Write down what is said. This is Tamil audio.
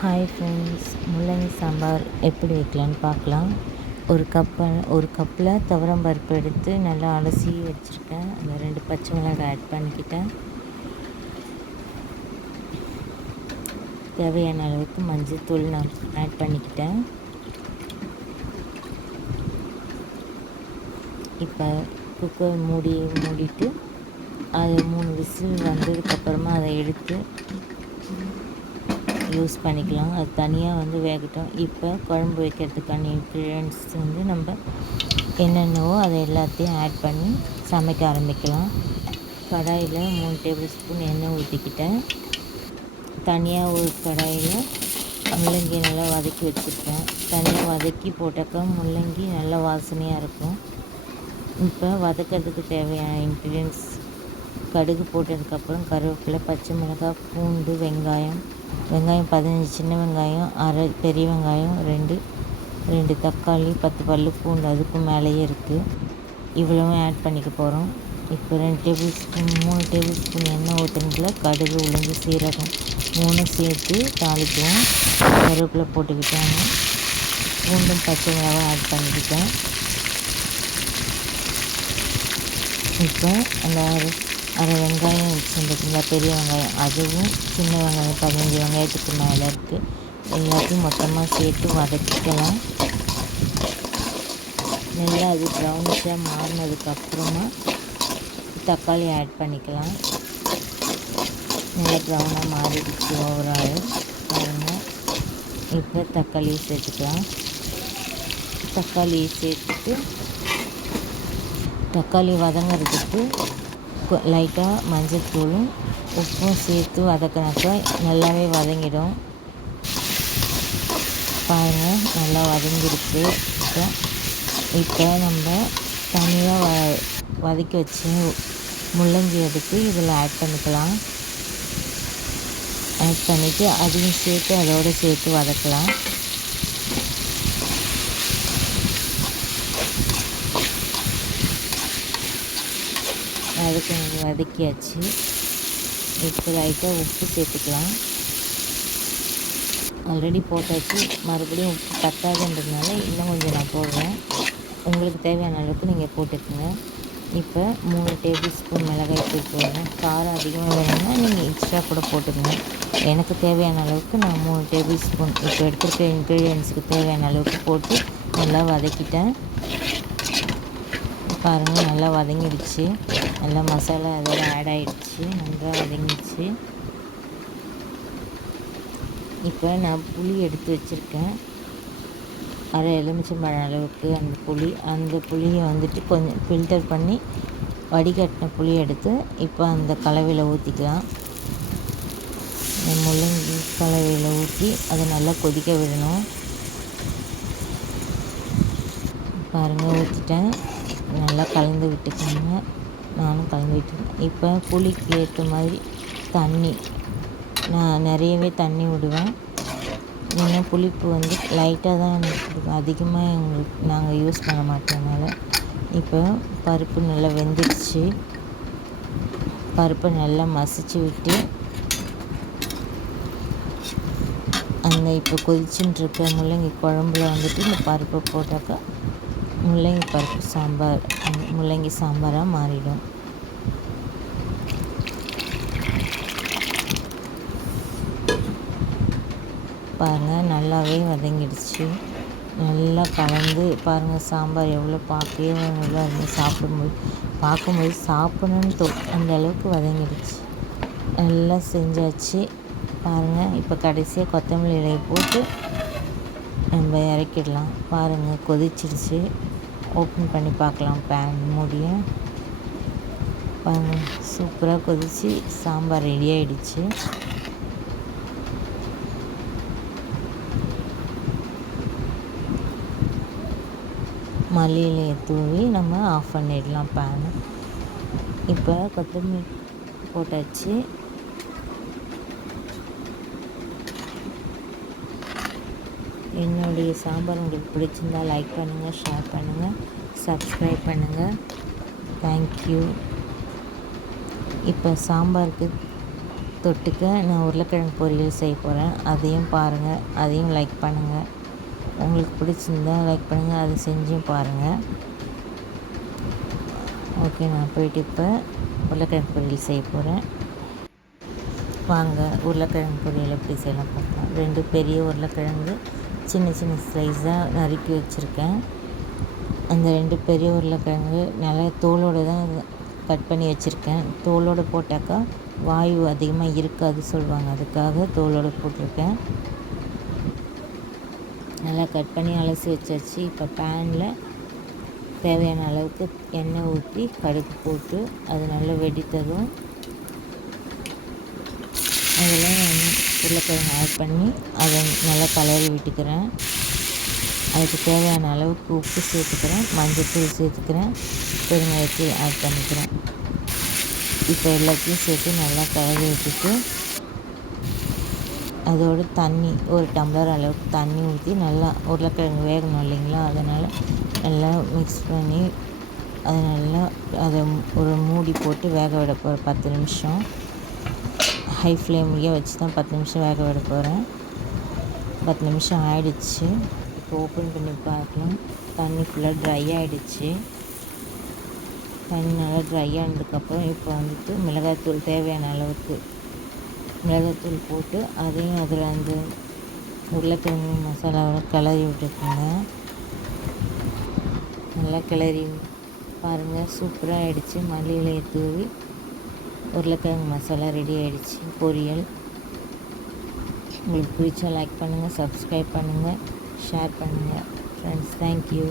ஹாய் ஃப்ரெண்ட்ஸ் முள்ளங்கி சாம்பார் எப்படி வைக்கலான்னு பார்க்கலாம். ஒரு கப்பை ஒரு கப்பில் துவரம் பருப்பு எடுத்து நல்லா அலசி வச்சுருக்கேன். அந்த ரெண்டு பச்சை மிளகாய் ஆட் பண்ணிக்கிட்டேன். தேவையான அளவுக்கு மஞ்சள் தூள் நான் ஆட் பண்ணிக்கிட்டேன். இப்போ குக்கர் மூடி மூடிட்டு அது மூணு விசில் வந்ததுக்கப்புறமா அதை எடுத்து யூஸ் பண்ணிக்கலாம். அது தனியாக வந்து வேகட்டும். இப்போ குழம்பு வைக்கிறதுக்கான இன்க்ரீடியன்ஸ் வந்து நம்ம என்னென்னவோ அதை எல்லாத்தையும் ஆட் பண்ணி சமைக்க ஆரம்பிக்கலாம். கடாயில் மூணு டேபிள் ஸ்பூன் எண்ணெய் ஊற்றிக்கிட்டேன் தனியாக ஒரு கடாயில் முள்ளங்கி நல்லா வதக்கி வச்சுருக்கேன் தனியாக வதக்கி போட்டப்போ முள்ளங்கி நல்லா வாசனையாக இருக்கும். இப்போ வதக்கிறதுக்கு தேவையான இன்க்ரீடியன்ஸ் கடுகு போட்டதுக்கப்புறம் கருவேப்பிலை பச்சை மிளகாய் பூண்டு வெங்காயம் வெங்காயம் பதினஞ்சு சின்ன வெங்காயம் அரை பெரிய வெங்காயம் ரெண்டு ரெண்டு தக்காளி பத்து பல்லு பூண்டு அதுக்கும் மேலேயே இருக்குது இவ்வளவும் ஆட் பண்ணிக்க போகிறோம் இப்போ ரெண்டு டேபிள் ஸ்பூன் மூணு டேபிள் ஸ்பூன் எண்ணெய் ஊற்றுனதுல கடுகு உளுந்து சீரகம் மூணு சேர்த்து தாளிக்குவோம் கருவேப்பிலை போட்டுக்கிட்டாங்க. பூண்டும் பச்சை மிளகாய் ஆட் பண்ணிக்கிட்டேன். இப்போ அந்த அரை வெங்காயம் வச்சுருந்துருக்குங்களா பெரிய வெங்காயம். அதுவும் சின்ன வெங்காயம் பதினஞ்சு வெங்காயத்துக்கு மேலே இருக்குது எல்லாத்தையும் மொத்தமாக சேர்த்து வதக்கிக்கலாம். நல்லா அது ப்ரௌனிஷாக மாறினதுக்கப்புறமா தக்காளி ஆட் பண்ணிக்கலாம். நல்லா ப்ரௌனாக மாறிடுச்சு ஓவரால் பாருங்கள் இப்போ தக்காளியை சேர்த்துக்கலாம். தக்காளியை சேர்த்துட்டு தக்காளி வதங்கிறதுக்கு லைட்டாக மஞ்சள்தூளும் உப்பும் சேர்த்து வதக்கினாக்கா நல்லாவே வதங்கிடும். பாருங்கள் நல்லா வதங்கிருக்கு இப்போ இப்போ நம்ம தனியாக வ வதக்கி வச்சு முள்ளங்கி எடுத்து இதில் ஆட் பண்ணிக்கலாம். ஆட் பண்ணிவிட்டு அதையும் சேர்த்து அதோடு சேர்த்து வதக்கலாம். அதுக்கு வதக்கியாச்சு. இப்போ லைட்டாக உப்பு சேர்த்துக்கலாம். ஆல்ரெடி போட்டாச்சு. மறுபடியும் உப்பு பத்தாதுன்றதுனால இன்னும் கொஞ்சம் நான் போடுறேன். உங்களுக்கு தேவையான அளவுக்கு நீங்கள் போட்டுக்கோங்க. இப்போ மூணு டேபிள் ஸ்பூன் மிளகாய் தூள் போடுறேன். காரம் அதிகமாக வேணும்னா நீங்கள் எக்ஸ்ட்ரா கூட போட்டுக்கோங்க. எனக்கு தேவையான அளவுக்கு நான் மூணு டேபிள் ஸ்பூன் இப்போ எடுத்துருக்க இன்க்ரீடியன்ஸுக்கு தேவையான அளவுக்கு போட்டு நல்லா வதக்கிட்டேன். பாருங்கள் நல்லா வதங்கிடுச்சு. நல்லா மசாலா அதோட ஆட் ஆகிடுச்சு நல்லா வதங்கிடுச்சு. இப்போ நான் புளி எடுத்து வச்சுருக்கேன். அரை எலுமிச்சம்பழம் அளவுக்கு அந்த புளி அந்த புளியை வந்துட்டு கொஞ்சம் ஃபில்டர் பண்ணி வடிகட்டின புளி எடுத்து இப்போ அந்த கலவையில் ஊற்றிக்கலாம் முள்ளங்கி கலவையில் ஊற்றி அதை நல்லா கொதிக்க விடணும். பாருங்கள் ஊற்றிட்டேன் நல்லா கலந்து விட்டுக்கோங்க நானும் கலந்து விட்டுருக்கேன் இப்போ புளிக்கு ஏற்ற மாதிரி தண்ணி நான் நிறையவே தண்ணி விடுவேன். ஏன்னா புளிப்பு வந்து லைட்டாக தான் எனக்கு அதிகமாக எங்களுக்கு நாங்கள் யூஸ் பண்ண மாட்டோம்னால இப்போ பருப்பு நல்லா வெந்துடுச்சு பருப்பை நல்லா மசிச்சு விட்டு அந்த இப்போ கொதிச்சுட்டுருக்க முள்ளங்கி குழம்புல வந்துட்டு இந்த பருப்பை போட்டாக்கா முள்ளங்கி பருப்பு சாம்பார் முள்ளங்கி சாம்பாராக மாறிடும். பாருங்கள் நல்லாவே வதங்கிடுச்சு. நல்லா கலந்து பாருங்கள் சாம்பார் எவ்வளோ பார்க்கவே நல்லா இருந்து சாப்பிடும்போது பார்க்கும்போது சாப்பிடணும்னு தோ அந்த அளவுக்கு வதங்கிடுச்சு. நல்லா செஞ்சாச்சு. பாருங்கள் இப்போ கடைசியாக கொத்தமல்லி இலையை போட்டு நம்ம இறக்கிடலாம். பாருங்கள் கொதிச்சிடுச்சு. ஓப்பன் பண்ணி பார்க்கலாம். பேன் மூடிய. பாருங்கள் சூப்பராக கொதித்து சாம்பார் ரெடி ஆகிடுச்சு மல்லியிலையை தூவி நம்ம ஆஃப் பண்ணிடலாம் பேனை இப்போ கொத்தமல்லி போட்டாச்சு. என்னுடைய சாம்பார் உங்களுக்கு பிடிச்சிருந்தா லைக் பண்ணுங்கள் ஷேர் பண்ணுங்கள் சப்ஸ்கிரைப் பண்ணுங்கள் தேங்க்யூ இப்போ சாம்பாருக்கு தொட்டுக்க நான் உருளைக்கிழங்கு பொரியல் செய்ய போகிறேன் அதையும் பாருங்கள் அதையும் லைக் பண்ணுங்கள் உங்களுக்கு பிடிச்சிருந்தா லைக் பண்ணுங்கள் அதை செஞ்சும் பாருங்கள் ஓகே நான் போயிட்டு இப்போ உருளைக்கிழங்கு பொரியல் செய்ய போகிறேன் வாங்க உருளைக்கிழங்கு பொரியல் எப்படி செய்யலாம் பார்க்கலாம். ரெண்டு பெரிய உருளைக்கிழங்கு சின்ன சின்ன ஸ்லைஸாக நறுக்கி வச்சுருக்கேன். அந்த ரெண்டு பெரிய உருளைக்கிழங்கு நல்லா தோலோடு தான் கட் பண்ணி வச்சுருக்கேன். தோலோடு போட்டாக்கா வாயு அதிகமாக இருக்காது சொல்லுவாங்க. அதுக்காக தோலோடு போட்டிருக்கேன். நல்லா கட் பண்ணி அலசி வச்சாச்சு. இப்போ பேனில் தேவையான அளவுக்கு எண்ணெய் ஊற்றி கடுகு போட்டு அது நல்லா வெடித்ததும் அதெல்லாம் உருளைக்கிழங்கு ஆட் பண்ணி அதை நல்லா கலரி விட்டுக்கிறேன். அதுக்கு தேவையான அளவுக்கு உப்பு சேர்த்துக்கிறேன். மஞ்சள் சேர்த்துக்கிறேன். பெருங்காயத்தை ஆட் பண்ணிக்கிறேன். இப்போ எல்லாத்தையும் சேர்த்து நல்லா கலரி விட்டுட்டு அதோடு தண்ணி ஒரு டம்ளர் அளவுக்கு தண்ணி ஊற்றி நல்லா உருளைக்கிழங்கு வேகணும் இல்லைங்களா? அதனால் நல்லா மிக்ஸ் பண்ணி அதை நல்லா அதை ஒரு மூடி போட்டு வேக விட போகிற பத்து நிமிஷம். ஹை ஃப்ளேம்லேயே வச்சு தான் பத்து நிமிஷம் வேக விட போகிறேன் பத்து நிமிஷம் ஆயிடுச்சு. இப்போ ஓப்பன் பண்ணி பார்க்கலாம். தண்ணி ஃபுல்லாக ட்ரை ஆகிடுச்சு தண்ணி நல்லா ட்ரை ஆனதுக்கப்புறம் இப்போ வந்துட்டு மிளகாய்த்தூள் தேவையான அளவுக்கு மிளகாத்தூள் போட்டு அதையும் அதில் அந்த உருளைக்கிழங்கு மசாலாவோட கிளறி விட்டுருக்கோங்க நல்லா கிளறி பாருங்கள் சூப்பராக ஆகிடுச்சு மல்லியிலையை தூவி உருளைக்கிழங்கு மசாலா ரெடி ஆகிடுச்சு பொரியல். உங்களுக்கு பிடிச்சா லைக் பண்ணுங்கள் சப்ஸ்கிரைப் பண்ணுங்கள் ஷேர் பண்ணுங்கள் ஃப்ரெண்ட்ஸ் தேங்க்யூ